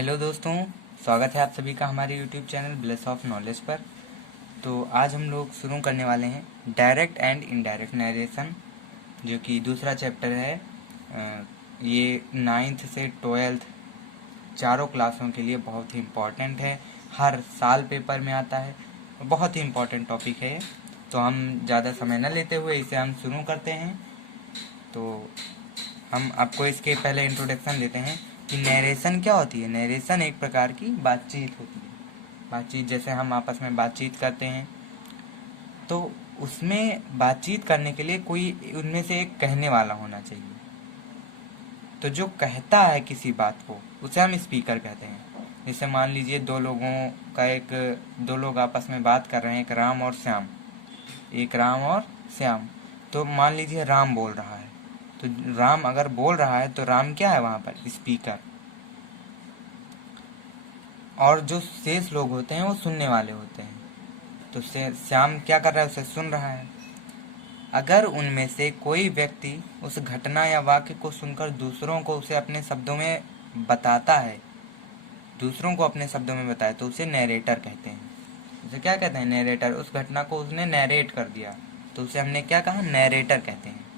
Hello दोस्तों, स्वागत है आप सभी का हमारे YouTube channel bless of knowledge पर। तो आज हम लोग शुरू करने वाले हैं डायरेक्ट एंड इनडायरेक्ट नरेशन, जो कि दूसरा चैप्टर है। ये 9th से 12th चारों क्लासों के लिए बहुत ही इम्पोर्टेंट है, हर साल पेपर में आता है, बहुत ही इम्पोर्टेंट टॉपिक है। तो हम ज़्यादा समय न लेते हुए इसे हम शुरू करते हैं। तो हम आपको इसके पहले इंट्रोडक्शन देते हैं कि नरेशन क्या होती है। नरेशन एक प्रकार की बातचीत होती है। बातचीत जैसे हम आपस में बातचीत करते हैं, तो उसमें बातचीत करने के लिए कोई उनमें से एक कहने वाला होना चाहिए। तो जो कहता है किसी बात को उसे हम स्पीकर कहते हैं। जैसे मान लीजिए दो लोग आपस में बात कर रहे हैं, एक राम और श्याम। तो मान लीजिए राम बोल रहा है, तो राम अगर बोल रहा है तो राम क्या है वहाँ पर? स्पीकर। और जो शेष लोग होते हैं वो सुनने वाले होते हैं। तो श्याम क्या कर रहा है? उसे सुन रहा है। अगर उनमें से कोई व्यक्ति उस घटना या वाक्य को सुनकर दूसरों को उसे अपने शब्दों में बताता है, तो उसे नैरेटर कहते हैं। उसे क्या कहते हैं? नैरेटर। उस घटना को उसने नैरेट कर दिया, तो उसे हमने क्या कहा? नैरेटर कहते हैं।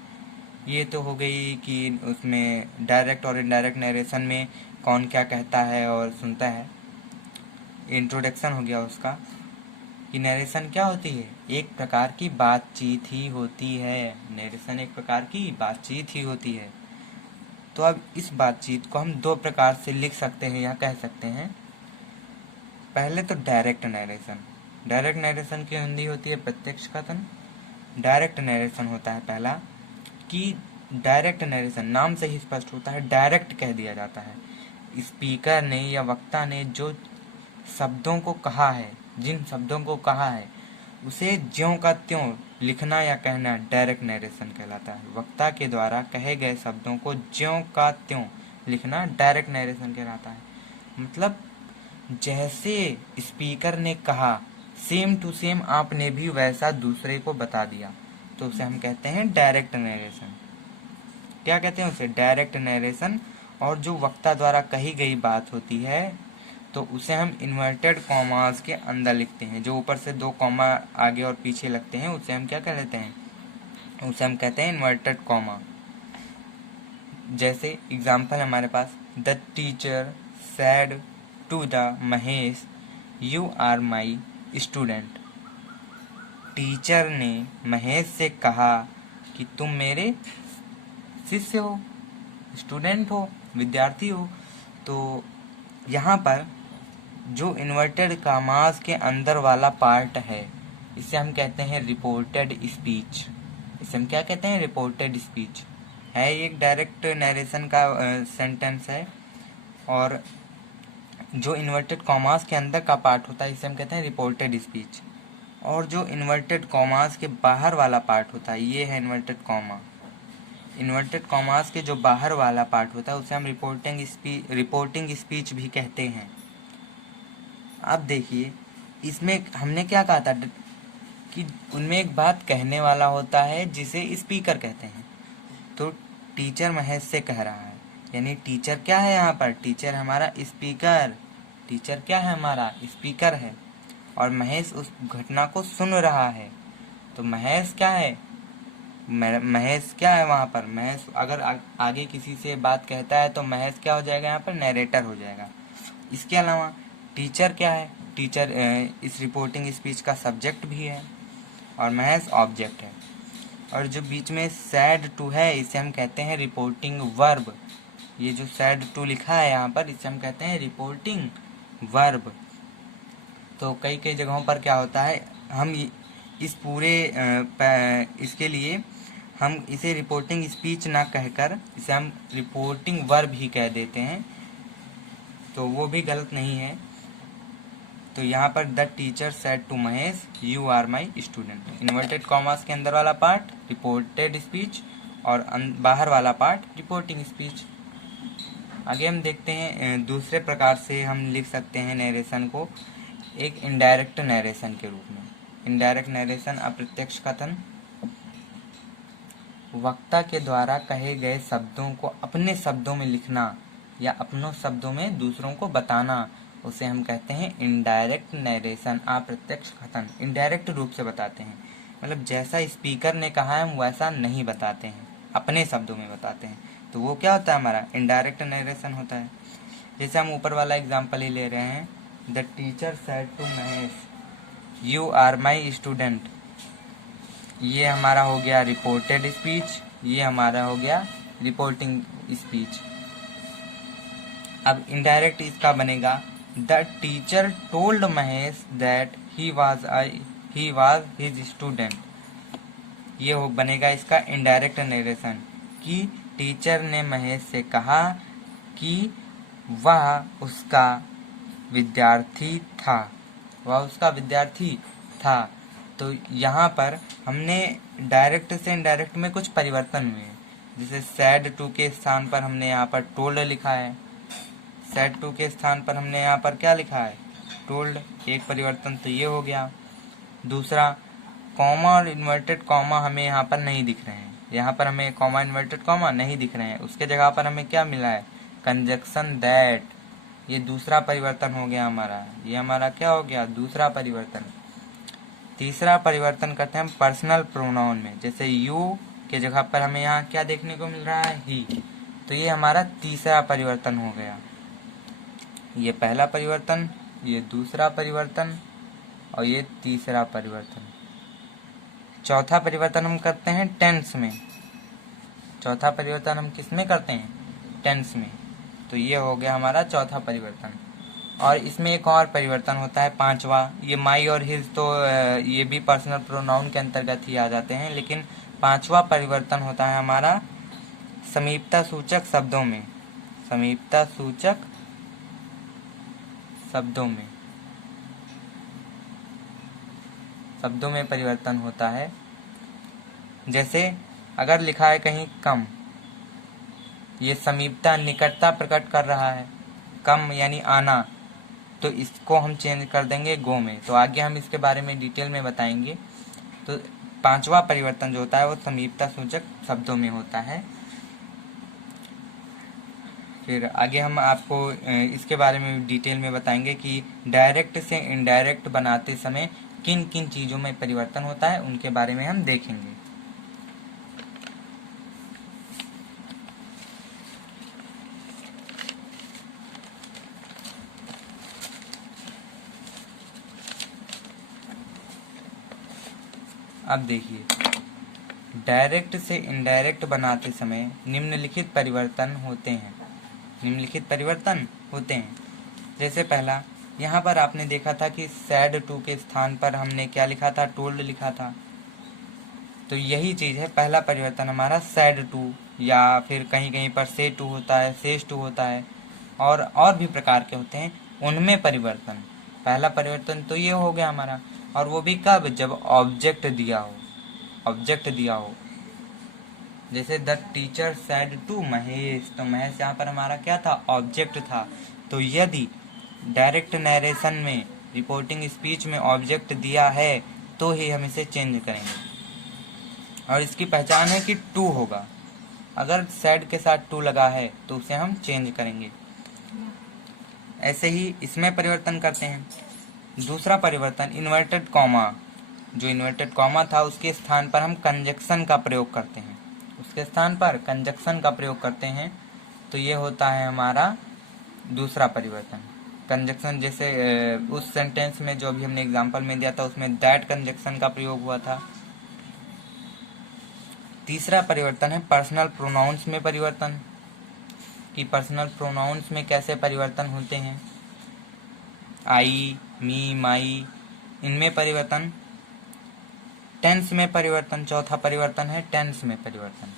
ये तो हो गई कि उसमें डायरेक्ट और इनडायरेक्ट नरेशन में कौन क्या कहता है और सुनता है। इंट्रोडक्शन हो गया उसका कि नरेशन क्या होती है? एक प्रकार की बातचीत ही होती है। नरेशन एक प्रकार की बातचीत ही होती है। तो अब इस बातचीत को हम दो प्रकार से लिख सकते हैं या कह सकते हैं। पहले तो डायरेक्ट नरेशन। डायरेक्ट नरेशन की हिंदी होती है प्रत्यक्ष कथन। डायरेक्ट नरेशन होता है पहला, कि डायरेक्ट नरेशन नाम से ही स्पष्ट होता है, डायरेक्ट कह दिया जाता है। स्पीकर ने या वक्ता ने जो शब्दों को कहा है, जिन शब्दों को कहा है, उसे ज्यों का त्यों लिखना या कहना डायरेक्ट नरेशन कहलाता है। वक्ता के द्वारा कहे गए शब्दों को ज्यों का त्यों लिखना डायरेक्ट नरेशन कहलाता है। मतलब जैसे स्पीकर ने कहा, सेम टू सेम आपने भी वैसा दूसरे को बता दिया, तो उसे हम कहते हैं डायरेक्ट नरेशन। क्या कहते हैं उसे? Direct narration. और जो वक्ता द्वारा कही गई बात होती है, तो उसे हम इन्वर्टेड कॉमास के अंदर लिखते हैं। जो ऊपर से दो कॉमा आगे और पीछे लगते हैं, उसे हम क्या कह लेते हैं? उसे हम कहते हैं इन्वर्टेड कॉमा। जैसे एग्जाम्पल हमारे पास, the teacher said to the Mahesh, you are my student. Teacher ने महेश से कहा कि तुम मेरे शिष्य हो, स्टूडेंट हो, विद्यार्थी हो। तो यहाँ पर जो इन्वर्टेड कॉमास के अंदर वाला पार्ट है, इसे हम कहते हैं रिपोर्टेड स्पीच। इसे हम क्या कहते हैं? रिपोर्टेड स्पीच है। ये एक डायरेक्ट नरेशन का सेंटेंस है। और जो इन्वर्टेड कॉमास के अंदर का पार्ट होता है, इसे हम कहते हैं रिपोर्टेड स्पीच। और जो इन्वर्टेड कॉमास के बाहर वाला पार्ट होता है, ये है इन्वर्टेड कॉमा। इन्वर्टेड कॉमास के जो बाहर वाला पार्ट होता है, उसे हम रिपोर्टिंग स्पीच भी कहते हैं। अब देखिए, इसमें हमने क्या कहा था कि उनमें एक बात कहने वाला होता है जिसे स्पीकर कहते हैं। तो टीचर महेश से कह रहा है, यानी टीचर क्या है यहाँ पर? टीचर हमारा स्पीकर। टीचर क्या है? हमारा स्पीकर है। और महेश उस घटना को सुन रहा है। तो महेश क्या है? महेश क्या है वहाँ पर? महेश अगर आगे किसी से बात कहता है तो महेश क्या हो जाएगा? यहाँ पर नैरेटर हो जाएगा। इसके अलावा टीचर क्या है? टीचर इस रिपोर्टिंग स्पीच का सब्जेक्ट भी है, और महेश ऑब्जेक्ट है। और जो बीच में सैड टू है, इसे हम कहते हैं रिपोर्टिंग वर्ब। ये जो सैड टू लिखा है यहाँ पर, इसे हम कहते हैं रिपोर्टिंग वर्ब। तो कई कई जगहों पर क्या होता है, हम इस पूरे इसके लिए हम इसे रिपोर्टिंग स्पीच ना कहकर इसे हम रिपोर्टिंग वर्ब ही कह देते हैं, तो वो भी गलत नहीं है। तो यहाँ पर the teacher said to Mahesh, you are my student. Inverted commas के अंदर वाला पार्ट रिपोर्टेड स्पीच, और बाहर वाला पार्ट रिपोर्टिंग स्पीच। आगे हम देखते हैं, दूसरे प्रकार से हम लिख सकते हैं नरेशन को एक इनडायरेक्ट नरेशन के रूप में। इनडायरेक्ट नरेशन अप्रत्यक्ष कथन। वक्ता के द्वारा कहे गए शब्दों को अपने शब्दों में लिखना या अपनों शब्दों में दूसरों को बताना, उसे हम कहते हैं इनडायरेक्ट नरेशन, अप्रत्यक्ष कथन। इनडायरेक्ट रूप से बताते हैं, मतलब जैसा स्पीकर ने कहा है हम वैसा नहीं बताते हैं, अपने शब्दों में बताते हैं, तो वो क्या होता है, हमारा इनडायरेक्ट नरेशन होता है। जैसे हम ऊपर वाला एग्जाम्पल ही ले रहे हैं, the teacher said to Mahesh, you are my student. ये हमारा हो गया रिपोर्टेड स्पीच, ये हमारा हो गया रिपोर्टिंग स्पीच। अब इनडायरेक्ट इसका बनेगा, the teacher told Mahesh that he was his student. ये हो बनेगा इसका इनडायरेक्ट नरेशन, कि टीचर ने महेश से कहा कि वह उसका विद्यार्थी था, वह उसका विद्यार्थी था। तो यहाँ पर हमने डायरेक्ट से इनडायरेक्ट में कुछ परिवर्तन हुए हैं। जैसे सैड टू के स्थान पर हमने यहाँ पर टोल्ड लिखा है, सैड टू के स्थान पर हमने यहाँ पर क्या लिखा है, टोल्ड। एक परिवर्तन तो ये हो गया। दूसरा, कॉमा और इन्वर्टेड कॉमा हमें यहाँ पर नहीं दिख रहे हैं, यहाँ पर हमें कॉमा इन्वर्टेड कॉमा नहीं दिख रहे हैं, उसके जगह पर हमें क्या मिला है, कंजक्शन दैट। ये दूसरा परिवर्तन हो गया हमारा, ये हमारा क्या हो गया, दूसरा परिवर्तन। तीसरा परिवर्तन करते हैं हम पर्सनल प्रोनाउन में, जैसे यू के जगह पर हमें यहाँ क्या देखने को मिल रहा है, ही। तो ये हमारा तीसरा परिवर्तन हो गया। ये पहला परिवर्तन, ये दूसरा परिवर्तन और ये तीसरा परिवर्तन। चौथा परिवर्तन हम करते हैं टेंस में। चौथा परिवर्तन हम किस में करते हैं, टेंस में। तो ये हो गया हमारा चौथा परिवर्तन। और इसमें एक और परिवर्तन होता है पांचवा, ये माई और हिज तो ये भी पर्सनल प्रोनाउन के अंतर्गत ही आ जाते हैं, लेकिन पांचवा परिवर्तन होता है हमारा समीपता सूचक शब्दों में। समीपता सूचक शब्दों में परिवर्तन होता है। जैसे अगर लिखा है कहीं कम, ये समीपता निकटता प्रकट कर रहा है, कम यानी आना, तो इसको हम चेंज कर देंगे गो में। तो आगे हम इसके बारे में डिटेल में बताएंगे। तो पांचवा परिवर्तन जो होता है वो समीपता सूचक शब्दों में होता है। फिर आगे हम आपको इसके बारे में डिटेल में बताएंगे कि डायरेक्ट से इनडायरेक्ट बनाते समय किन किन चीज़ों में परिवर्तन होता है, उनके बारे में हम देखेंगे। अब देखिए, डायरेक्ट से इनडायरेक्ट बनाते समय निम्नलिखित परिवर्तन होते हैं। निम्नलिखित परिवर्तन होते हैं। जैसे पहला, यहाँ पर आपने देखा था कि सैड टू के स्थान पर हमने क्या लिखा था, टोल्ड लिखा था। तो यही चीज़ है, पहला परिवर्तन हमारा सैड टू, या फिर कहीं कहीं पर से टू होता है, सेज टू होता है, और भी प्रकार के होते हैं, उनमें परिवर्तन। पहला परिवर्तन तो ये हो गया हमारा, और वो भी कब, जब ऑब्जेक्ट दिया हो। ऑब्जेक्ट दिया हो, जैसे the teacher said to Mahesh, तो महेश यहाँ पर हमारा क्या था, ऑब्जेक्ट था। तो यदि डायरेक्ट नरेशन में, रिपोर्टिंग स्पीच में ऑब्जेक्ट दिया है तो ही हम इसे चेंज करेंगे। और इसकी पहचान है कि टू होगा, अगर सेड के साथ टू लगा है तो उसे हम चेंज करेंगे। ऐसे ही इसमें परिवर्तन करते हैं। दूसरा परिवर्तन इन्वर्टेड कॉमा, जो इन्वर्टेड कॉमा था उसके स्थान पर हम कंजक्शन का प्रयोग करते हैं, उसके स्थान पर कंजक्शन का प्रयोग करते हैं। तो ये होता है हमारा दूसरा परिवर्तन, कंजक्शन। जैसे उस सेंटेंस में जो अभी हमने एग्जांपल में दिया था उसमें दैट कंजक्शन का प्रयोग हुआ था। तीसरा परिवर्तन है पर्सनल प्रोनाउंस में परिवर्तन, कि पर्सनल प्रोनाउंस में कैसे परिवर्तन होते हैं, आई, मी, माई, इनमें परिवर्तन। टेंस में परिवर्तन, चौथा परिवर्तन है टेंस में परिवर्तन।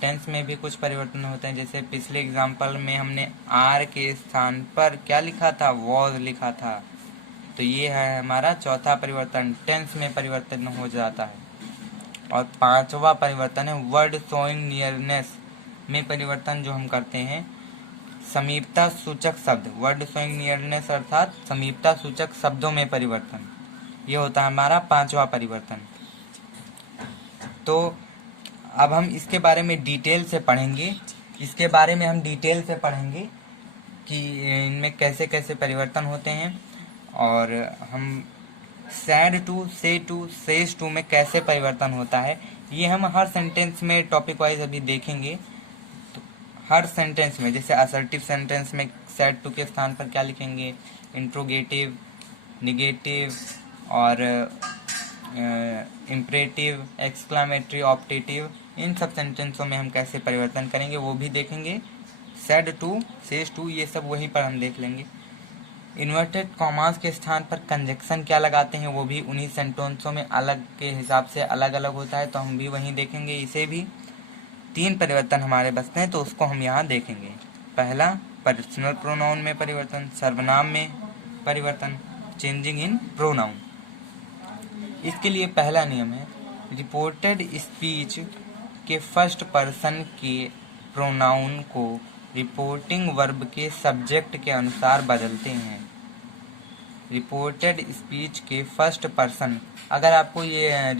टेंस में भी कुछ परिवर्तन होते हैं, जैसे पिछले एग्जाम्पल में हमने आर के स्थान पर क्या लिखा था, वॉज लिखा था। तो ये है हमारा चौथा परिवर्तन, टेंस में परिवर्तन हो जाता है। और पांचवा परिवर्तन है वर्ड शोइंग नियरनेस में परिवर्तन, जो हम करते हैं समीपता सूचक शब्द, वर्ड शोइंग नियरनेस अर्थात समीपता सूचक शब्दों में परिवर्तन। ये होता है हमारा पांचवा परिवर्तन। तो अब हम इसके बारे में डिटेल से पढ़ेंगे इसके बारे में हम डिटेल से पढ़ेंगे कि इनमें कैसे कैसे परिवर्तन होते हैं, और हम सैड टू, से टू, सेज टू में कैसे परिवर्तन होता है, ये हम हर सेंटेंस में टॉपिक वाइज अभी देखेंगे। तो हर सेंटेंस में, जैसे असर्टिव सेंटेंस में सैड टू के स्थान पर क्या लिखेंगे, इंट्रोगेटिव, निगेटिव और इम्परेटिव, एक्सक्लामेटरी, ऑप्टेटिव, इन सब सेंटेंसों में हम कैसे परिवर्तन करेंगे वो भी देखेंगे। सैड टू, सेज टू, ये सब वहीं पर हम देख लेंगे। इन्वर्टेड कॉमास के स्थान पर कंजक्शन क्या लगाते हैं वो भी उन्हीं सेंटेंसों में अलग के हिसाब से अलग अलग होता है, तो हम भी वहीं देखेंगे। इसे भी 3 परिवर्तन हमारे बचते हैं, तो उसको हम यहाँ देखेंगे। पहला, पर्सनल प्रोनाउन में परिवर्तन, सर्वनाम में परिवर्तन, चेंजिंग इन प्रोनाउन। इसके लिए पहला नियम है, रिपोर्टेड स्पीच के फर्स्ट पर्सन के प्रोनाउन को रिपोर्टिंग वर्ब के सब्जेक्ट के अनुसार बदलते हैं। रिपोर्टेड स्पीच के फर्स्ट पर्सन, अगर आपको ये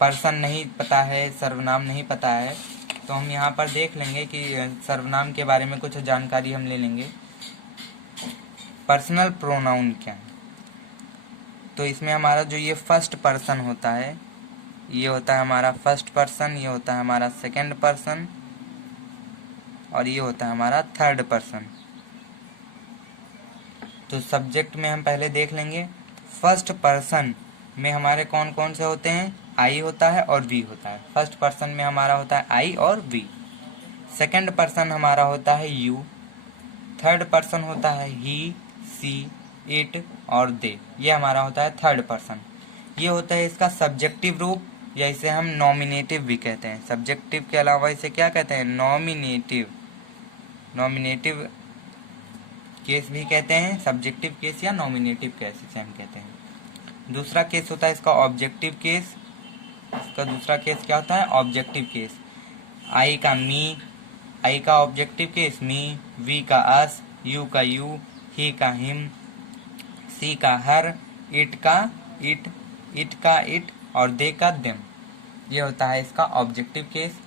पर्सन नहीं पता है, सर्वनाम नहीं पता है, तो हम यहाँ पर देख लेंगे कि सर्वनाम के बारे में कुछ जानकारी हम ले लेंगे। पर्सनल प्रोनाउन क्या है, तो इसमें हमारा जो ये फर्स्ट पर्सन होता है, ये होता है हमारा फर्स्ट पर्सन, ये होता है हमारा सेकंड पर्सन, और ये होता है हमारा थर्ड पर्सन। तो सब्जेक्ट में हम पहले देख लेंगे। फर्स्ट पर्सन में हमारे कौन कौन से होते हैं, आई होता है और वी होता है। फर्स्ट पर्सन में हमारा होता है आई और वी। सेकंड पर्सन हमारा होता है यू। थर्ड पर्सन होता है ही, सी, इट और दे, ये हमारा होता है थर्ड पर्सन। ये होता है इसका सब्जेक्टिव रूप, या इसे हम नॉमिनेटिव भी कहते हैं। सब्जेक्टिव के अलावा इसे क्या कहते हैं, नॉमिनेटिव। नॉमिनेटिव केस भी कहते हैं, सब्जेक्टिव केस या नॉमिनेटिव केस इसे हम कहते हैं। दूसरा केस होता है इसका ऑब्जेक्टिव केस। इसका दूसरा केस क्या होता है, ऑब्जेक्टिव केस। आई का मी, आई का ऑब्जेक्टिव केस मी, वी का अस, यू का यू, ही का हिम, सी का हर, इट का इट, इट का इट और दे का देम। ये होता है इसका ऑब्जेक्टिव केस।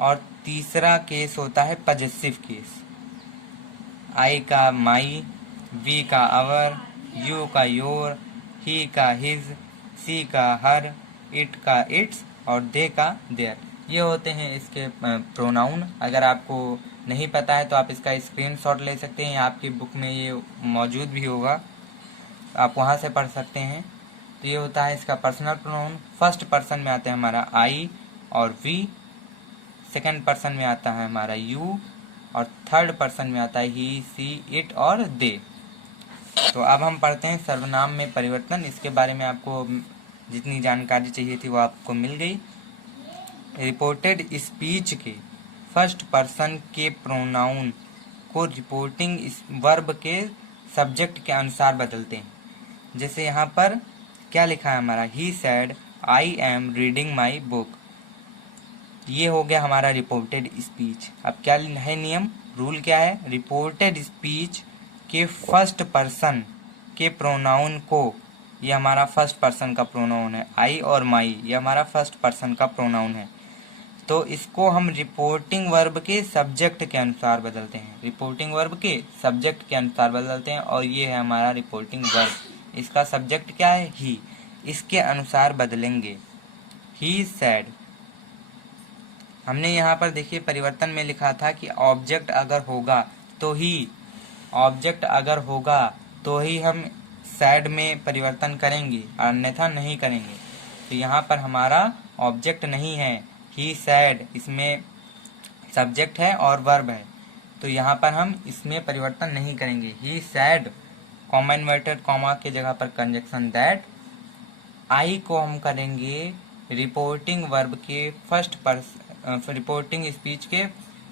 और तीसरा केस होता है पजेसिव केस। आई का माई, वी का अवर, यू का योर, ही का हिज, सी का हर, इट का इट्स और दे का देयर। ये होते हैं इसके प्रोनाउन। अगर आपको नहीं पता है तो आप इसका स्क्रीनशॉट ले सकते हैं, आपकी बुक में ये मौजूद भी होगा, आप वहाँ से पढ़ सकते हैं। तो ये होता है इसका पर्सनल प्रोनाउन। फर्स्ट पर्सन में आता है हमारा आई और वी, सेकंड पर्सन में आता है हमारा यू, और थर्ड पर्सन में आता है ही, सी, इट और दे। तो अब हम पढ़ते हैं सर्वनाम में परिवर्तन। इसके बारे में आपको जितनी जानकारी चाहिए थी वो आपको मिल गई। रिपोर्टेड स्पीच के फर्स्ट पर्सन के प्रोनाउन को रिपोर्टिंग वर्ब के सब्जेक्ट के अनुसार बदलते हैं। जैसे यहाँ पर क्या लिखा है हमारा, he said I am reading my book. ये हो गया हमारा रिपोर्टेड स्पीच। अब क्या है नियम, रूल क्या है, रिपोर्टेड स्पीच के फर्स्ट पर्सन के प्रोनाउन को, ये हमारा फर्स्ट पर्सन का प्रोनाउन है, आई और माई ये हमारा फर्स्ट पर्सन का प्रोनाउन है, तो इसको हम रिपोर्टिंग वर्ब के सब्जेक्ट के अनुसार बदलते हैं। रिपोर्टिंग वर्ब के सब्जेक्ट के अनुसार बदलते हैं, और ये है हमारा रिपोर्टिंग वर्ब। इसका सब्जेक्ट क्या है, ही, इसके अनुसार बदलेंगे। ही सैड, हमने यहाँ पर देखिए परिवर्तन में लिखा था कि ऑब्जेक्ट अगर होगा तो ही, ऑब्जेक्ट अगर होगा तो ही हम सैड में परिवर्तन करेंगे, अन्यथा नहीं करेंगे। तो यहाँ पर हमारा ऑब्जेक्ट नहीं है, ही सैड, इसमें सब्जेक्ट है और वर्ब है, तो यहाँ पर हम इसमें परिवर्तन नहीं करेंगे। ही सैड, कॉमा इन्वर्टेड कॉमा के जगह पर कंजक्शन दैट। आई को हम करेंगे रिपोर्टिंग वर्ब के फर्स्ट पर्सन, रिपोर्टिंग स्पीच के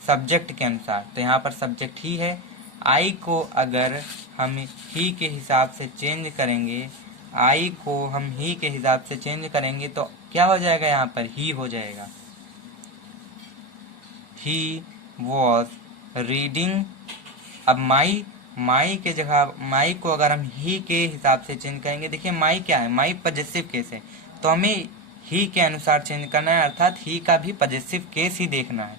सब्जेक्ट के अनुसार, तो यहाँ पर सब्जेक्ट ही है। आई को अगर हम ही के हिसाब से चेंज करेंगे, आई को हम ही के हिसाब से चेंज करेंगे तो क्या हो जाएगा, यहाँ पर ही हो जाएगा। He was reading. अब माई के जगह, माई को अगर हम ही के हिसाब से चेंज करेंगे, देखिए माई क्या है, माई पजेसिव केस है, तो हमें ही के अनुसार चेंज करना है, अर्थात ही का भी पजेसिव केस ही देखना है।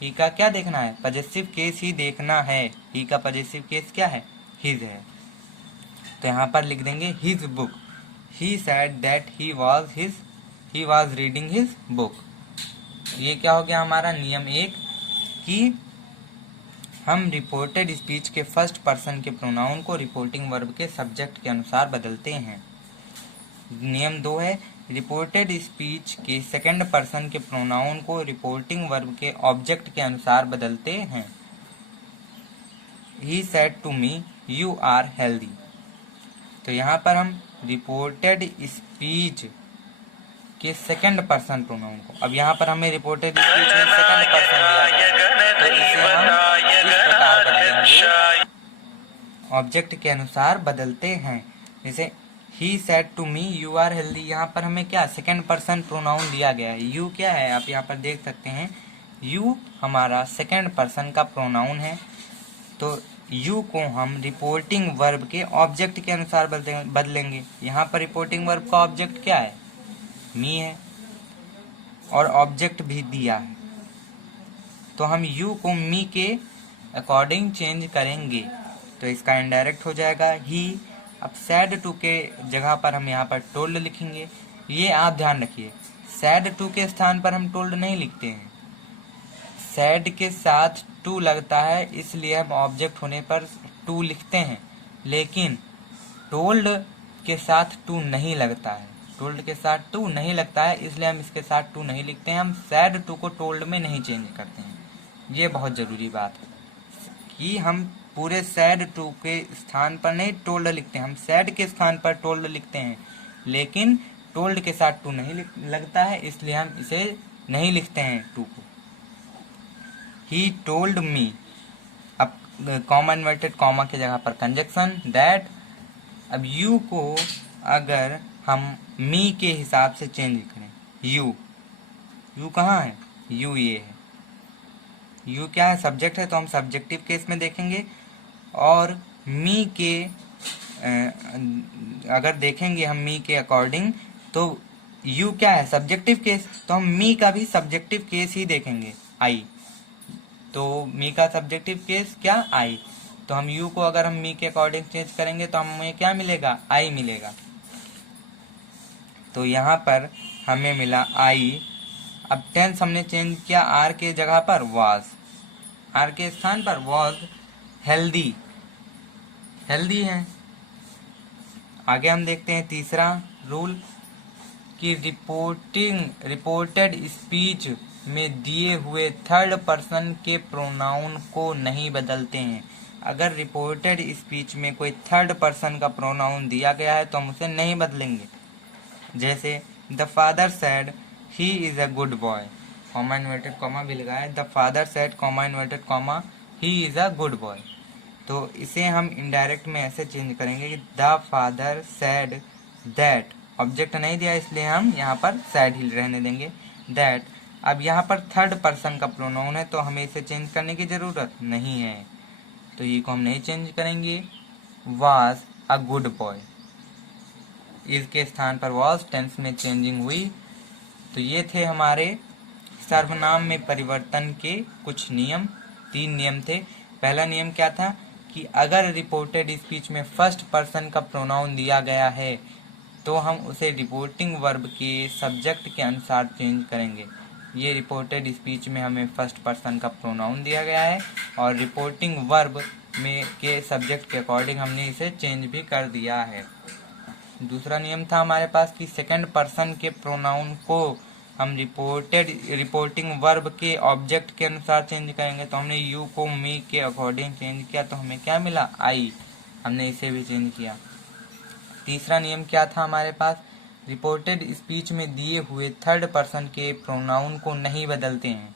ही का क्या देखना है, पॉजेसिव केस ही देखना है। ही का पॉजेसिव केस क्या है, हिज है। तो यहाँ पर लिख देंगे his book. He said that he was reading his book. ये क्या हो गया हमारा नियम 1 कि हम रिपोर्टेड स्पीच के फर्स्ट पर्सन के प्रोनाउन को रिपोर्टिंग वर्ब के सब्जेक्ट के अनुसार बदलते हैं। नियम 2 है रिपोर्टेड स्पीच के सेकंड पर्सन के प्रोनाउन को रिपोर्टिंग वर्ब के ऑब्जेक्ट के अनुसार बदलते हैं। He said to me you are healthy. तो यहाँ पर हम रिपोर्टेड स्पीच के सेकंड पर्सन प्रोनाउन को, अब यहाँ पर हमें रिपोर्टेड स्पीच में सेकंड पर्सन दिया गया है, तो इसे हम इस प्रकार बदलेंगे, ऑब्जेक्ट के अनुसार बदलते हैं। जैसे he said to me you are healthy, यहाँ पर हमें क्या सेकंड पर्सन प्रोनाउन दिया गया है। यू क्या है, आप यहाँ पर देख सकते हैं, यू हमारा सेकंड पर्सन का प्रोनाउन है। तो यू को हम रिपोर्टिंग वर्ब के ऑब्जेक्ट के अनुसार बदलेंगे। यहाँ पर रिपोर्टिंग वर्ब का ऑब्जेक्ट क्या है, मी है, और ऑब्जेक्ट भी दिया है, तो हम यू को मी के अकॉर्डिंग चेंज करेंगे, तो इसका इनडायरेक्ट हो जाएगा ही। अब सैड टू के जगह पर हम यहाँ पर टोल्ड लिखेंगे। ये आप ध्यान रखिए, सैड टू के स्थान पर हम टोल्ड नहीं लिखते हैं, सैड के साथ टू लगता है, इसलिए हम ऑब्जेक्ट होने पर टू लिखते हैं, लेकिन टोल्ड के साथ टू नहीं लगता है, टोल्ड के साथ टू नहीं लगता है, इसलिए हम इसके साथ टू नहीं लिखते हैं। हम सैड टू को टोल्ड में नहीं चेंज करते हैं। ये बहुत ज़रूरी बात है कि हम पूरे सैड टू के स्थान पर नहीं टोल्ड लिखते हैं, हम सैड के स्थान पर टोल्ड लिखते हैं, लेकिन टोल्ड के साथ टू नहीं लगता है, इसलिए हम इसे नहीं लिखते हैं टू को। ही टोल्ड मी, अब कॉमा इन्वर्टेड कॉमा की जगह पर कंजक्शन दैट। अब यू को अगर हम मी के हिसाब से चेंज करें, यू कहाँ है, यू ये है, यू क्या है, सब्जेक्ट है, तो हम सब्जेक्टिव केस में देखेंगे। और मी के अगर देखेंगे हम मी के अकॉर्डिंग, तो यू क्या है, सब्जेक्टिव केस, तो हम मी का भी सब्जेक्टिव केस ही देखेंगे, आई। तो मी का सब्जेक्टिव केस क्या, आई। तो हम यू को अगर हम मी के अकॉर्डिंग चेंज करेंगे तो हमें क्या मिलेगा, आई मिलेगा। तो यहाँ पर हमें मिला आई। अब टेंस हमने चेंज किया, आर के जगह पर वाज, आर के स्थान पर वाज हेल्दी, हेल्दी है। आगे हम देखते हैं तीसरा रूल कि रिपोर्टेड स्पीच में दिए हुए थर्ड पर्सन के प्रोनाउन को नहीं बदलते हैं। अगर रिपोर्टेड स्पीच में कोई थर्ड पर्सन का प्रोनाउन दिया गया है तो हम उसे नहीं बदलेंगे। जैसे the father said he is a good boy, comma inverted comma भी लगाया, the father said comma inverted comma he is a good boy. तो इसे हम इनडायरेक्ट में ऐसे चेंज करेंगे कि the father said that, object नहीं दिया इसलिए हम यहाँ पर सैड ही रहने देंगे, दैट। अब यहाँ पर थर्ड पर्सन का प्रोनाउन है तो हमें इसे चेंज करने की ज़रूरत नहीं है, तो ये को हम नहीं चेंज करेंगे। वाज अ गुड बॉय, इसके स्थान पर वाज टेंस में चेंजिंग हुई। तो ये थे हमारे सर्वनाम में परिवर्तन के कुछ नियम, 3 नियम थे। पहला नियम क्या था कि अगर रिपोर्टेड स्पीच में फर्स्ट पर्सन का प्रोनाउन दिया गया है तो हम उसे रिपोर्टिंग वर्ब के सब्जेक्ट के अनुसार चेंज करेंगे। ये रिपोर्टेड स्पीच में हमें फर्स्ट पर्सन का प्रोनाउन दिया गया है और रिपोर्टिंग वर्ब में के सब्जेक्ट के अकॉर्डिंग हमने इसे चेंज भी कर दिया है। दूसरा नियम था हमारे पास कि सेकंड पर्सन के प्रोनाउन को हम रिपोर्टिंग वर्ब के ऑब्जेक्ट के अनुसार चेंज करेंगे। तो हमने यू को मी के अकॉर्डिंग चेंज किया तो हमें क्या मिला, आई, हमने इसे भी चेंज किया। तीसरा नियम क्या था हमारे पास, रिपोर्टेड स्पीच में दिए हुए थर्ड पर्सन के प्रोनाउन को नहीं बदलते हैं।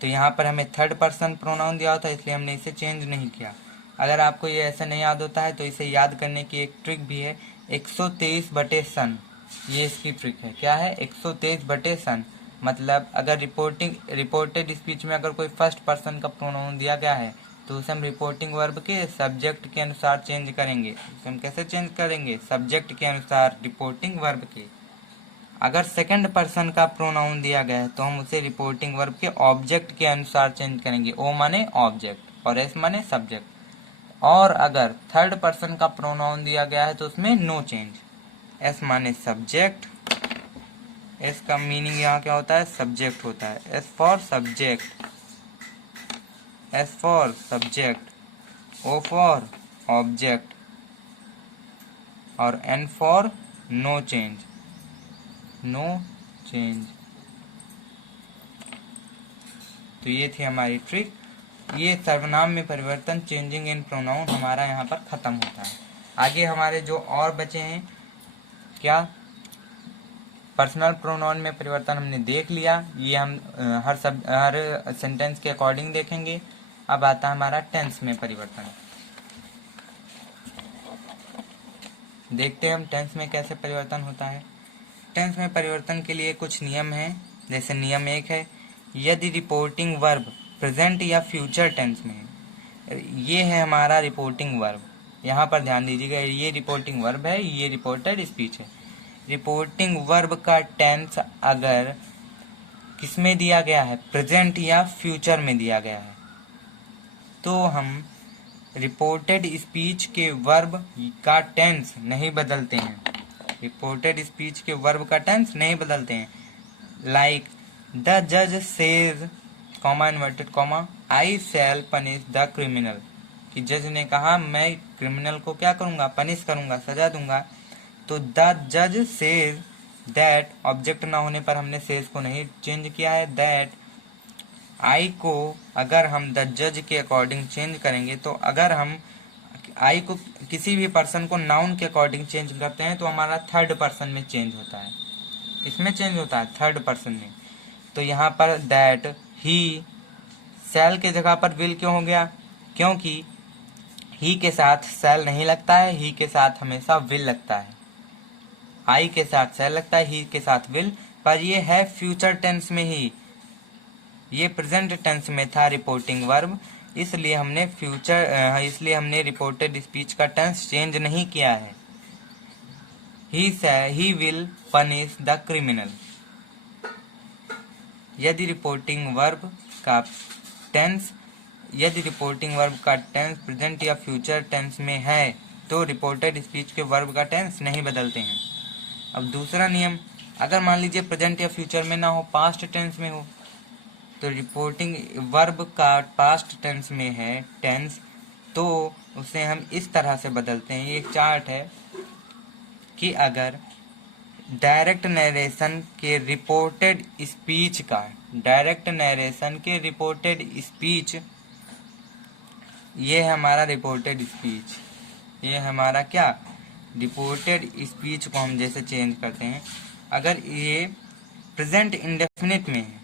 तो यहाँ पर हमें थर्ड पर्सन प्रोनाउन दिया होता है इसलिए हमने इसे चेंज नहीं किया। अगर आपको ये ऐसा नहीं याद होता है तो इसे याद करने की एक ट्रिक भी है, 123/सन, ये इसकी ट्रिक है। क्या है, 123/सन, मतलब अगर रिपोर्टेड स्पीच में अगर कोई फर्स्ट पर्सन का प्रोनाउन दिया गया है तो उसे हम रिपोर्टिंग वर्ब के सब्जेक्ट के अनुसार चेंज करेंगे। उसे हम कैसे चेंज करेंगे, सब्जेक्ट के अनुसार रिपोर्टिंग वर्ब के। अगर सेकंड पर्सन का प्रोनाउन दिया गया है तो हम उसे रिपोर्टिंग वर्ब के ऑब्जेक्ट के अनुसार चेंज करेंगे। ओ माने ऑब्जेक्ट और एस माने सब्जेक्ट। और अगर थर्ड पर्सन का प्रोनाउन दिया गया है तो उसमें नो चेंज। एस माने सब्जेक्ट, एस का मीनिंग यहाँ क्या होता है, सब्जेक्ट होता है। S for subject, S for subject, O for object और N for no change, no change. तो ये थी हमारी ट्रिक। ये सर्वनाम में परिवर्तन, चेंजिंग इन प्रोनाउन, हमारा यहाँ पर खत्म होता है। आगे हमारे जो और बचे हैं, क्या पर्सनल प्रोनाउन में परिवर्तन हमने देख लिया। ये हम हर सेंटेंस के अकॉर्डिंग देखेंगे। अब आता है हमारा टेंस में परिवर्तन। देखते हैं हम टेंस में कैसे परिवर्तन होता है। टेंस में परिवर्तन के लिए कुछ नियम हैं। जैसे नियम 1 है, यदि रिपोर्टिंग वर्ब प्रेजेंट या फ्यूचर टेंस में है। ये है हमारा रिपोर्टिंग वर्ब। यहाँ पर ध्यान दीजिएगा, ये रिपोर्टिंग वर्ब है, ये रिपोर्टेड स्पीच है। रिपोर्टिंग वर्ब का टेंस अगर किसमें दिया गया है, प्रेजेंट या फ्यूचर में दिया गया है, तो हम रिपोर्टेड स्पीच के वर्ब का टेंस नहीं बदलते हैं। रिपोर्टेड स्पीच के वर्ब का टेंस नहीं बदलते हैं। लाइक द जज says, comma inverted comma, I shall punish the criminal, कि जज ने कहा मैं क्रिमिनल को क्या करूंगा, पनिश करूंगा, सजा दूंगा। तो द जज सेज दैट, ऑब्जेक्ट ना होने पर हमने सेज को नहीं चेंज किया है। दैट आई को अगर हम द जज के अकॉर्डिंग चेंज करेंगे, तो अगर हम आई को किसी भी पर्सन को नाउन के अकॉर्डिंग चेंज करते हैं तो हमारा थर्ड पर्सन में चेंज होता है। किसमें चेंज होता है, थर्ड पर्सन में। तो यहाँ पर दैट, ही, शैल के जगह पर विल क्यों हो गया, क्योंकि ही के साथ शैल नहीं लगता है, ही के साथ हमेशा विल लगता है। आई के साथ शैल लगता है, ही के साथ विल, पर ये है फ्यूचर टेंस में ही। ये प्रेजेंट टेंस में था रिपोर्टिंग वर्ब, इसलिए हमने रिपोर्टेड स्पीच का टेंस चेंज नहीं किया है। He will punish the criminal. यदि रिपोर्टिंग वर्ब का टेंस प्रेजेंट या फ्यूचर टेंस में है तो रिपोर्टेड स्पीच के वर्ब का टेंस नहीं बदलते हैं। अब दूसरा नियम, अगर मान लीजिए प्रेजेंट या फ्यूचर में ना हो, पास्ट टेंस में हो, तो रिपोर्टिंग वर्ब का पास्ट टेंस में है टेंस, तो उसे हम इस तरह से बदलते हैं। ये एक चार्ट है कि अगर डायरेक्ट नरेशन के रिपोर्टेड स्पीच, ये है हमारा रिपोर्टेड स्पीच, ये हमारा क्या, रिपोर्टेड स्पीच को हम जैसे चेंज करते हैं। अगर ये प्रेजेंट इंडेफिनिट में है,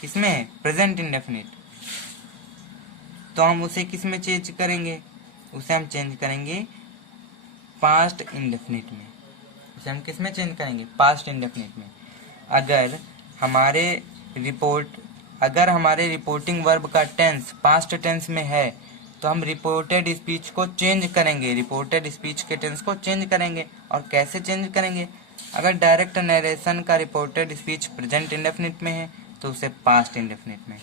किसमें है, प्रेजेंट इंडेफिनिट, तो हम उसे किस में चेंज करेंगे, उसे हम चेंज करेंगे पास्ट इंडेफिनिट में। उसे हम किस में चेंज करेंगे, पास्ट इंडेफिनिट में। अगर हमारे रिपोर्टिंग वर्ब का टेंस पास्ट टेंस में है तो हम रिपोर्टेड स्पीच को चेंज करेंगे, रिपोर्टेड स्पीच के टेंस को चेंज करेंगे। और कैसे चेंज करेंगे, अगर डायरेक्ट नरेशन का रिपोर्टेड स्पीच प्रेजेंट इंडेफिनिट में है तो उसे पास्ट इंडेफिनिट में,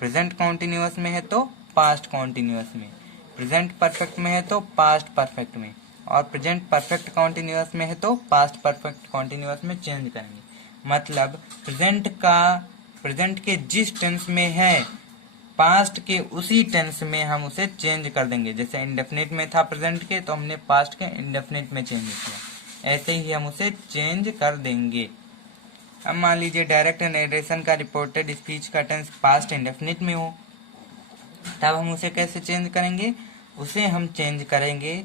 प्रेजेंट कॉन्टिन्यूअस में है तो पास्ट कॉन्टिन्यूअस में, प्रेजेंट परफेक्ट में है तो पास्ट परफेक्ट में, और प्रेजेंट परफेक्ट कॉन्टिन्यूअस में है तो पास्ट परफेक्ट कॉन्टिन्यूअस में चेंज करेंगे। मतलब प्रेजेंट के जिस टेंस में है, पास्ट के उसी टेंस में हम उसे चेंज कर देंगे। जैसे इंडेफिनिट में था प्रेजेंट के, तो हमने पास्ट के इंडेफिनिट में चेंज किया, ऐसे ही हम उसे चेंज कर देंगे। अब मान लीजिए डायरेक्ट नरेशन का रिपोर्टेड स्पीच का टेंस पास्ट इंडेफिनिट में हो, तब हम उसे कैसे चेंज करेंगे, उसे हम चेंज करेंगे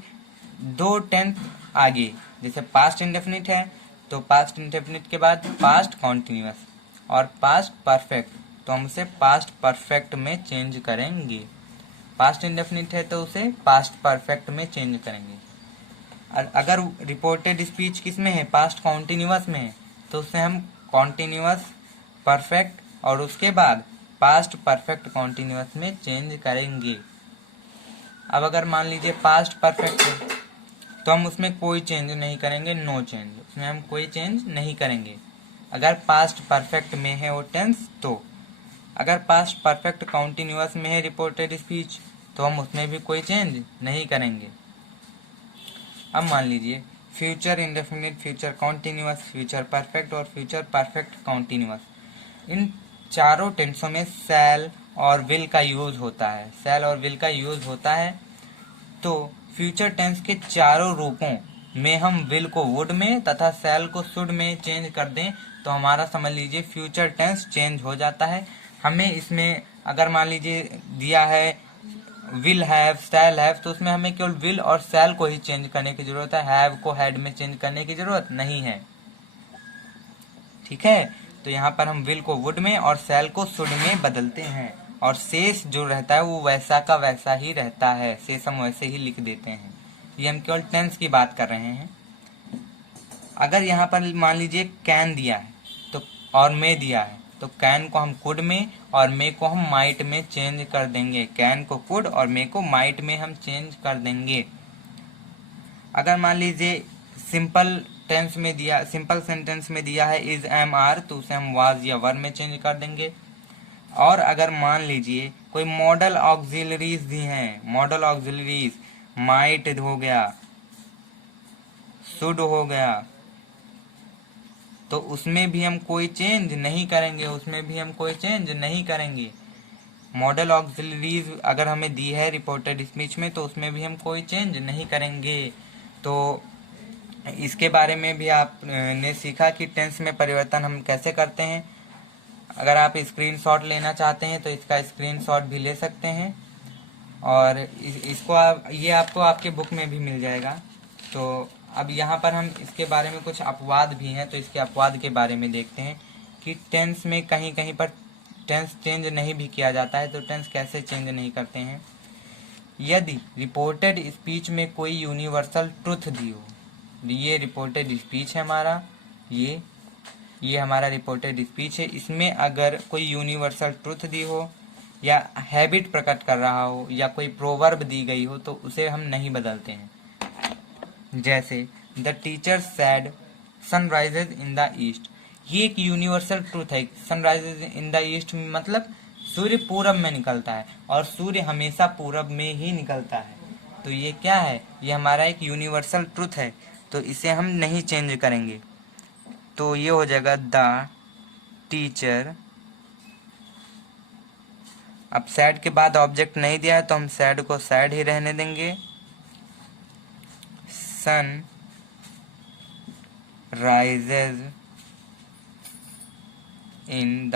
2 टेंस आगे। जैसे पास्ट इंडेफिनिट है तो पास्ट इंडेफिनिट के बाद पास्ट कॉन्टिन्यूअस और पास्ट परफेक्ट, तो हम उसे पास्ट परफेक्ट में चेंज करेंगे। पास्ट इंडेफिनिट है तो उसे पास्ट परफेक्ट में चेंज करेंगे। और अगर रिपोर्टेड स्पीच किस में है, पास्ट कॉन्टिन्यूअस में है, तो उसे हम कॉन्टिन्यूअस परफेक्ट और उसके बाद पास्ट परफेक्ट कॉन्टिन्यूअस में चेंज करेंगे। अब अगर मान लीजिए पास्ट परफेक्ट है तो हम उसमें कोई चेंज नहीं करेंगे, नो चेंज, उसमें हम कोई चेंज नहीं करेंगे। अगर पास्ट परफेक्ट में है वो टेंस तो। अगर पास्ट परफेक्ट कॉन्टिन्यूअस में है रिपोर्टेड स्पीच तो हम उसमें भी कोई चेंज नहीं करेंगे। अब मान लीजिए future indefinite, future continuous, future perfect और फ्यूचर परफेक्ट कॉन्टिन्यूअस, इन चारों टेंसों में शैल और विल का यूज होता है। शैल और विल का यूज होता है तो फ्यूचर टेंस के चारों रूपों में हम विल को वुड में तथा शैल को शुड में चेंज कर दें तो हमारा समझ लीजिए फ्यूचर टेंस चेंज हो जाता है। हमें इसमें अगर मान लीजिए दिया है विल हैव, शैल हैव, तो उसमें हमें केवल विल और शैल को ही चेंज करने की जरूरत है, हैव को हैड में चेंज करने की जरूरत नहीं है। ठीक है, तो यहाँ पर हम विल को वुड में और शैल को शुड में बदलते हैं और शेष जो रहता है वो वैसा का वैसा ही रहता है, शेष हम वैसे ही लिख देते हैं। ये हम केवल टेंस की बात कर रहे हैं। अगर यहाँ पर मान लीजिए कैन दिया है तो और मे दिया है तो कैन को हम कुड में और मे को हम माइट में चेंज कर देंगे। कैन को कुड और मे को माइट में हम चेंज कर देंगे। अगर मान लीजिए सिंपल टेंस में दिया, सिंपल सेंटेंस में दिया है इज, एम, आर, तो उसे हम वाज या वर में चेंज कर देंगे। और अगर मान लीजिए कोई मॉडल ऑक्सिलरीज दी हैं, मॉडल ऑक्सिलरीज माइट हो गया, शुड हो गया, तो उसमें भी हम कोई चेंज नहीं करेंगे, उसमें भी हम कोई चेंज नहीं करेंगे। मॉडल ऑक्सिलरीज अगर हमें दी है रिपोर्टेड स्पीच में तो उसमें भी हम कोई चेंज नहीं करेंगे। तो इसके बारे में भी आपने सीखा कि टेंस में परिवर्तन हम कैसे करते हैं। अगर आप स्क्रीनशॉट लेना चाहते हैं तो इसका स्क्रीनशॉट भी ले सकते हैं और इसको ये आपको आपके बुक में भी मिल जाएगा। तो अब यहाँ पर हम इसके बारे में कुछ अपवाद भी हैं तो इसके अपवाद के बारे में देखते हैं कि टेंस में कहीं कहीं पर टेंस चेंज नहीं भी किया जाता है, तो टेंस कैसे चेंज नहीं करते हैं। यदि रिपोर्टेड स्पीच में कोई यूनिवर्सल ट्रुथ दी हो, ये रिपोर्टेड स्पीच है हमारा, ये हमारा रिपोर्टेड स्पीच है, इसमें अगर कोई यूनिवर्सल ट्रुथ दी हो या हैबिट प्रकट कर रहा हो या कोई प्रोवर्ब दी गई हो तो उसे हम नहीं बदलते हैं। जैसे the teacher sad sunrises in the east, ये एक यूनिवर्सल ट्रूथ है। सनराइजेज इन द ईस्ट मतलब सूर्य पूरब में निकलता है और सूर्य हमेशा पूरब में ही निकलता है। तो ये क्या है, ये हमारा एक यूनिवर्सल ट्रूथ है, तो इसे हम नहीं चेंज करेंगे। तो ये हो जाएगा द टीचर। अब सैड के बाद ऑब्जेक्ट नहीं दिया है तो हम सैड को सैड ही रहने देंगे। Sun rises in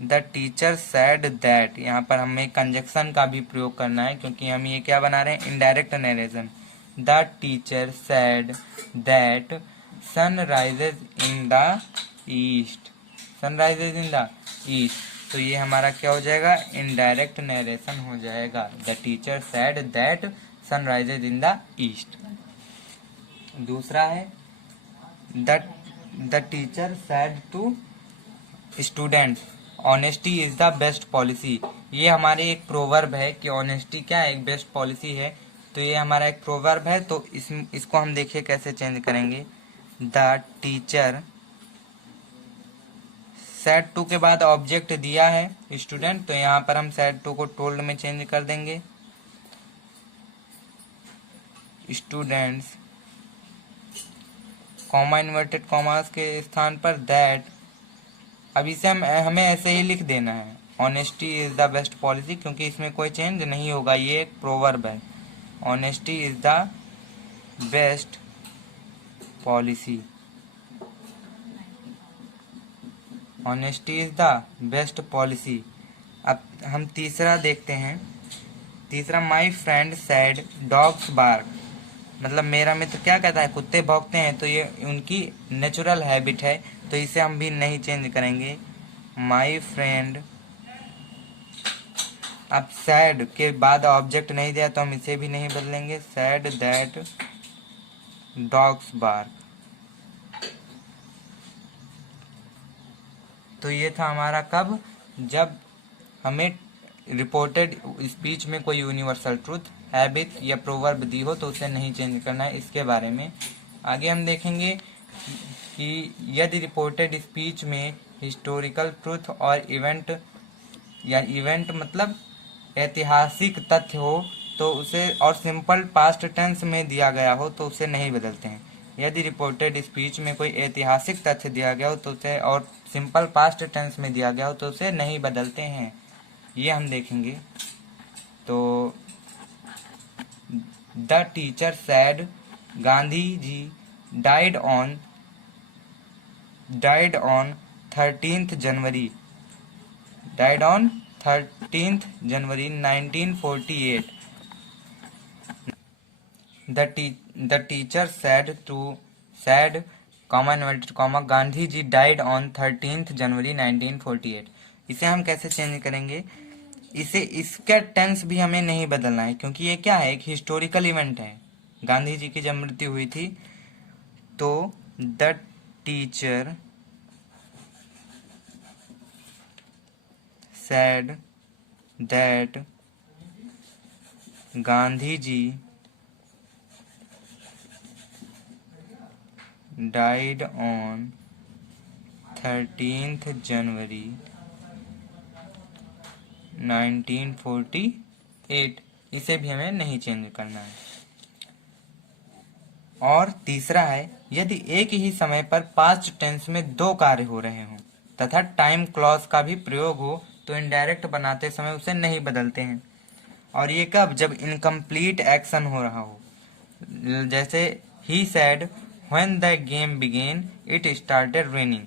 the teacher said that, यहाँ पर हमें कंजक्शन का भी प्रयोग करना है क्योंकि हम ये क्या बना रहे हैं, indirect narration. The teacher said that sun rises in the east, sun rises in the east, तो ये हमारा क्या हो जाएगा, इनडायरेक्ट नरेशन हो जाएगा। The teacher said that sun rises in the east. दूसरा है the teacher said to student honesty is the best policy, ये हमारे एक प्रोवर्ब है कि ऑनेस्टी क्या है, एक बेस्ट पॉलिसी है। तो ये हमारा एक प्रोवर्ब है, तो इसको हम देखिए कैसे चेंज करेंगे। द टीचर सैड टू के बाद ऑब्जेक्ट दिया है स्टूडेंट, तो यहाँ पर हम सैड टू को टोल्ड में चेंज कर देंगे। स्टूडेंट्स, कॉमा इन्वर्टेड कॉमास के स्थान पर दैट, अब इसे हमें ऐसे ही लिख देना है, honesty is the best policy, क्योंकि इसमें कोई चेंज नहीं होगा, ये एक प्रोवर्ब है। Honesty is the best policy, honesty is the best policy. अब हम तीसरा देखते हैं। तीसरा, my friend said dogs bark, मतलब मेरा मित्र क्या कहता है, कुत्ते भौंकते हैं, तो ये उनकी नेचुरल हैबिट है, तो इसे हम भी नहीं चेंज करेंगे। माई फ्रेंड, अब सैड के बाद ऑब्जेक्ट नहीं दिया तो हम इसे भी नहीं बदलेंगे। सैड दैट डॉग्स बार्क, तो ये था हमारा कब, जब हमें रिपोर्टेड स्पीच में कोई यूनिवर्सल ट्रूथ, हैबिट या प्रोवर्ब दी हो तो उसे नहीं चेंज करना है, इसके बारे में। आगे हम देखेंगे कि यदि रिपोर्टेड स्पीच में हिस्टोरिकल ट्रुथ और इवेंट या इवेंट मतलब ऐतिहासिक तथ्य हो तो उसे और सिंपल पास्ट टेंस में दिया गया हो तो उसे नहीं बदलते हैं। यदि रिपोर्टेड स्पीच में कोई ऐतिहासिक तथ्य दिया गया हो तो उसे और सिंपल पास्ट टेंस में दिया गया हो तो उसे नहीं बदलते हैं। ये हम देखेंगे। तो the teacher said Gandhi ji died on 13th January 1948। The teacher said, inverted comma, Gandhi ji died on 13th January 1948। इसे हम कैसे चेंज करेंगे? इसे इसका टेंस भी हमें नहीं बदलना है क्योंकि ये क्या है, एक हिस्टोरिकल इवेंट है। गांधी जी की जब मृत्यु हुई थी तो the teacher said that Gandhi ji died on 13th January 1948। इसे भी हमें नहीं चेंज करना है। और तीसरा है, यदि एक ही समय पर पास्ट टेंस में दो कार्य हो रहे हों तथा टाइम क्लॉज का भी प्रयोग हो तो इनडायरेक्ट बनाते समय उसे नहीं बदलते हैं। और ये कब? जब इनकम्प्लीट एक्शन हो रहा हो। जैसे he said when the game began it started raining.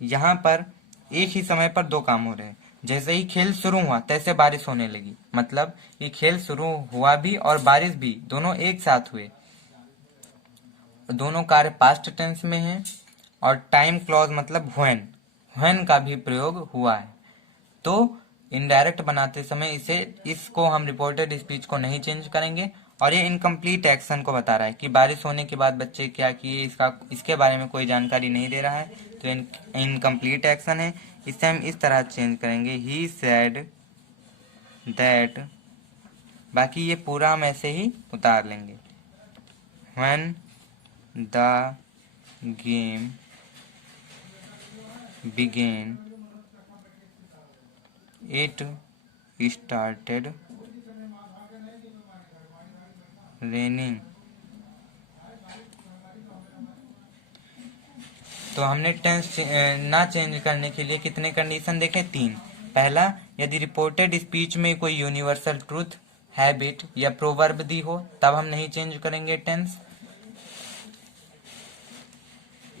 यहाँ पर एक ही समय पर दो काम हो रहे हैं। जैसे ही खेल शुरू हुआ तैसे बारिश होने लगी, मतलब ये खेल शुरू हुआ भी और बारिश भी दोनों एक साथ हुए। दोनों कार्य पास्ट टेंस में हैं और टाइम क्लॉज मतलब व्हेन का भी प्रयोग हुआ है। तो इनडायरेक्ट बनाते समय इसको हम रिपोर्टेड स्पीच को नहीं चेंज करेंगे। और ये इनकम्प्लीट एक्शन को बता रहा है कि बारिश होने के बाद बच्चे क्या किए, इसके बारे में कोई जानकारी नहीं दे रहा है, तो इनकम्प्लीट एक्शन है। इसे हम इस तरह चेंज करेंगे, ही सेड दैट। बाकी ये पूरा हम ऐसे ही उतार लेंगे। When the game began it started raining. तो हमने टेंस ना चेंज करने के लिए कितने कंडीशन देखे? 3। पहला, यदि रिपोर्टेड स्पीच में कोई यूनिवर्सल ट्रूथ, हैबिट या प्रोवर्ब दी हो तब हम नहीं चेंज करेंगे टेंस।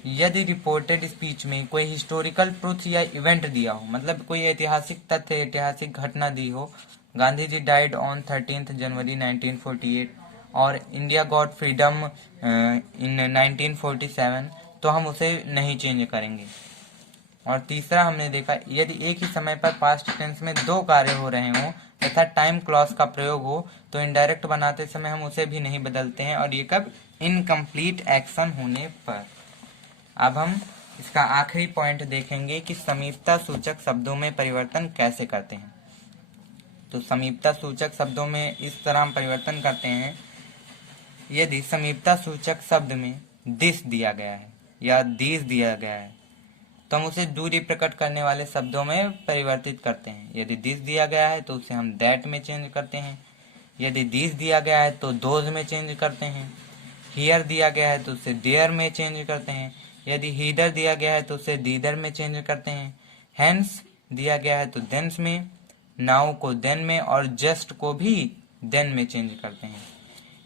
यदि रिपोर्टेड स्पीच में कोई हिस्टोरिकल ट्रूथ या इवेंट दिया हो, मतलब कोई ऐतिहासिक तथ्य, ऐतिहासिक घटना दी हो, Gandhi ji died on 13th January 1948 और इंडिया गॉट फ्रीडम इन 1947, तो हम उसे नहीं चेंज करेंगे। और तीसरा हमने देखा, यदि एक ही समय पर पास्ट टेंस में दो कार्य हो रहे हों तथा टाइम क्लॉज का प्रयोग हो तो इनडायरेक्ट बनाते समय हम उसे भी नहीं बदलते हैं। और ये कब? इनकम्प्लीट एक्शन होने पर। अब हम इसका आखिरी पॉइंट देखेंगे कि समीपता सूचक शब्दों में परिवर्तन कैसे करते हैं। तो समीपता सूचक शब्दों में इस तरह हम परिवर्तन करते हैं, यदि समीपता सूचक शब्द में दिस दिया गया है या दीज दिया गया है तो हम उसे दूरी प्रकट करने वाले शब्दों में परिवर्तित करते हैं। यदि दिस दिया गया है तो उसे हम दैट में चेंज करते हैं। यदि दिस दिया गया है तो दोज में चेंज करते हैं। हियर दिया गया है तो उसे देयर में चेंज करते हैं। यदि हीदर दिया गया है तो उसे दीदर में चेंज करते हैं। हैंस दिया गया है तो देंस में, नाउ को देन में और जस्ट को भी देन में चेंज करते हैं।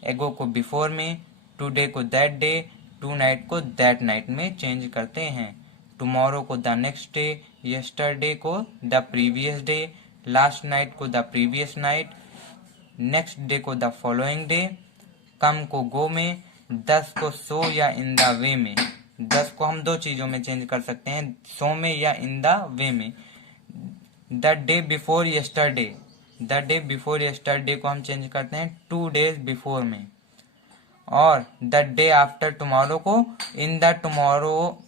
एगो को बिफोर में, टुडे को दैट डे, टू नाइट को दैट नाइट में चेंज करते हैं। टुमारो को द नेक्स्ट डे, यस्टरडे को the previous day, last night को the previous night, next day को द फॉलोइंग डे। कम को गो में, 10 को सो या इन द वे में। 10 को हम दो चीजों में चेंज कर सकते हैं, सो में या इन द वे में। The day before yesterday, the day before yesterday को हम चेंज करते हैं 2 days बिफोर में। और द डे आफ्टर टुमारो को in the tomorrow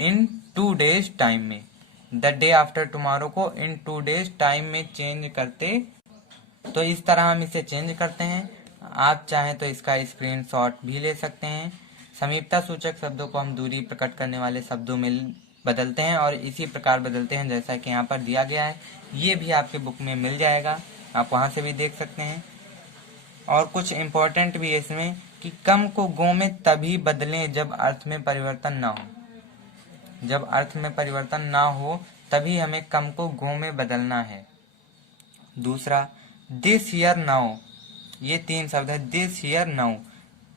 in 2 days time में। द डे आफ्टर टुमारो को इन 2 days टाइम में चेंज करते। तो इस तरह हम इसे चेंज करते हैं। आप चाहें तो इसका स्क्रीनशॉट भी ले सकते हैं। समीपता सूचक शब्दों को हम दूरी प्रकट करने वाले शब्दों में बदलते हैं और इसी प्रकार बदलते हैं जैसा कि यहाँ पर दिया गया है। ये भी आपके बुक में मिल जाएगा, आप वहाँ से भी देख सकते हैं। और कुछ इम्पोर्टेंट भी है इसमें कि कम को गो में तभी बदलें जब अर्थ में परिवर्तन ना हो। जब अर्थ में परिवर्तन ना हो तभी हमें कम को गो में बदलना है। दूसरा, दिस हियर नाउ, ये 3 शब्द है। दिस हियर नाउ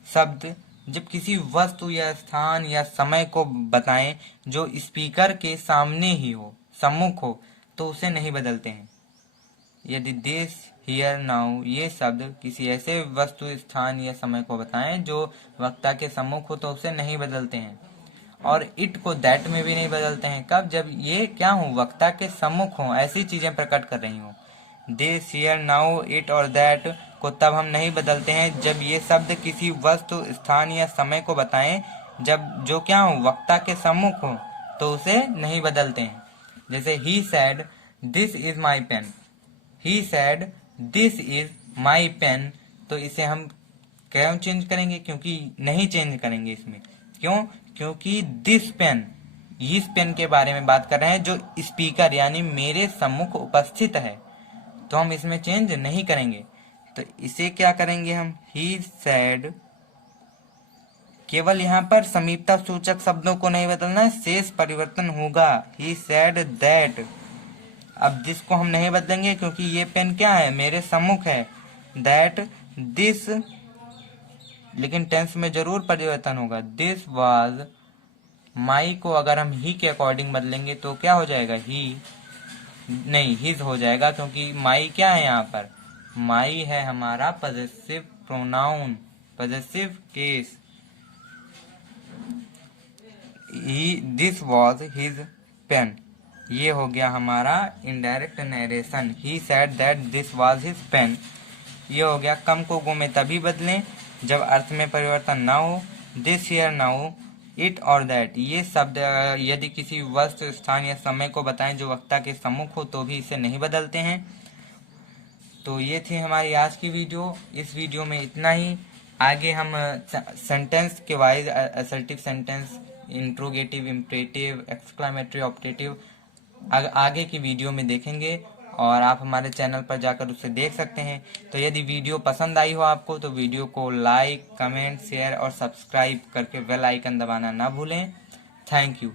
शब्द जब किसी वस्तु या स्थान या समय को बताएं जो स्पीकर के सामने ही हो, सम्मुख हो, तो उसे नहीं बदलते हैं। यदि दिस हियर नाउ ये शब्द किसी ऐसे वस्तु, स्थान या समय को बताएं जो वक्ता के सम्मुख हो, तो उसे नहीं बदलते हैं। और इट को दैट में भी नहीं बदलते हैं। कब? जब ये क्या हो, वक्ता के सम्मुख हो, ऐसी चीजें प्रकट कर रही हो। दिस हियर नाउ, इट और दैट को तब हम नहीं बदलते हैं जब ये शब्द किसी वस्तु, स्थान या समय को बताएं जब जो क्या हो, वक्ता के सम्मुख हो, तो उसे नहीं बदलते हैं। जैसे he said this is my pen, he said this is my pen, तो इसे हम क्यों चेंज करेंगे? क्योंकि नहीं चेंज करेंगे इसमें। क्यों? क्योंकि दिस पेन, इस पेन के बारे में बात कर रहे हैं जो स्पीकर यानी मेरे सम्मुख उपस्थित है, तो हम इसमें चेंज नहीं करेंगे। तो इसे क्या करेंगे हम? ही सैड, केवल यहाँ पर समीपता सूचक शब्दों को नहीं बदलना है, शेष परिवर्तन होगा। ही सैड दैट, अब दिस को हम नहीं बदलेंगे क्योंकि ये पेन क्या है, मेरे सम्मुख है। दैट दिस, लेकिन टेंस में जरूर परिवर्तन होगा। दिस वाज माई को अगर हम ही के अकॉर्डिंग बदलेंगे तो क्या हो जाएगा? ही नहीं, हिज हो जाएगा, क्योंकि माई क्या है यहाँ पर? माई है हमारा possessive pronoun, possessive case. He, this was his pen, ये हो गया हमारा indirect narration. He said that this was his pen, ये हो गया। कम को गो में तभी बदलें जब अर्थ में परिवर्तन ना हो। दिस हियर नाउ, इट और दैट, ये शब्द यदि किसी वस्तु, स्थान या समय को बताएं जो वक्ता के सम्मुख हो, तो भी इसे नहीं बदलते हैं। तो ये थी हमारी आज की वीडियो। इस वीडियो में इतना ही। आगे हम सेंटेंस के wise assertive sentence, interrogative, imperative, exclamatory, optative आगे की वीडियो में देखेंगे और आप हमारे चैनल पर जाकर उसे देख सकते हैं। तो यदि वीडियो पसंद आई हो आपको तो वीडियो को लाइक, कमेंट, शेयर और सब्सक्राइब करके बेल आइकन दबाना ना भूलें। Thank you.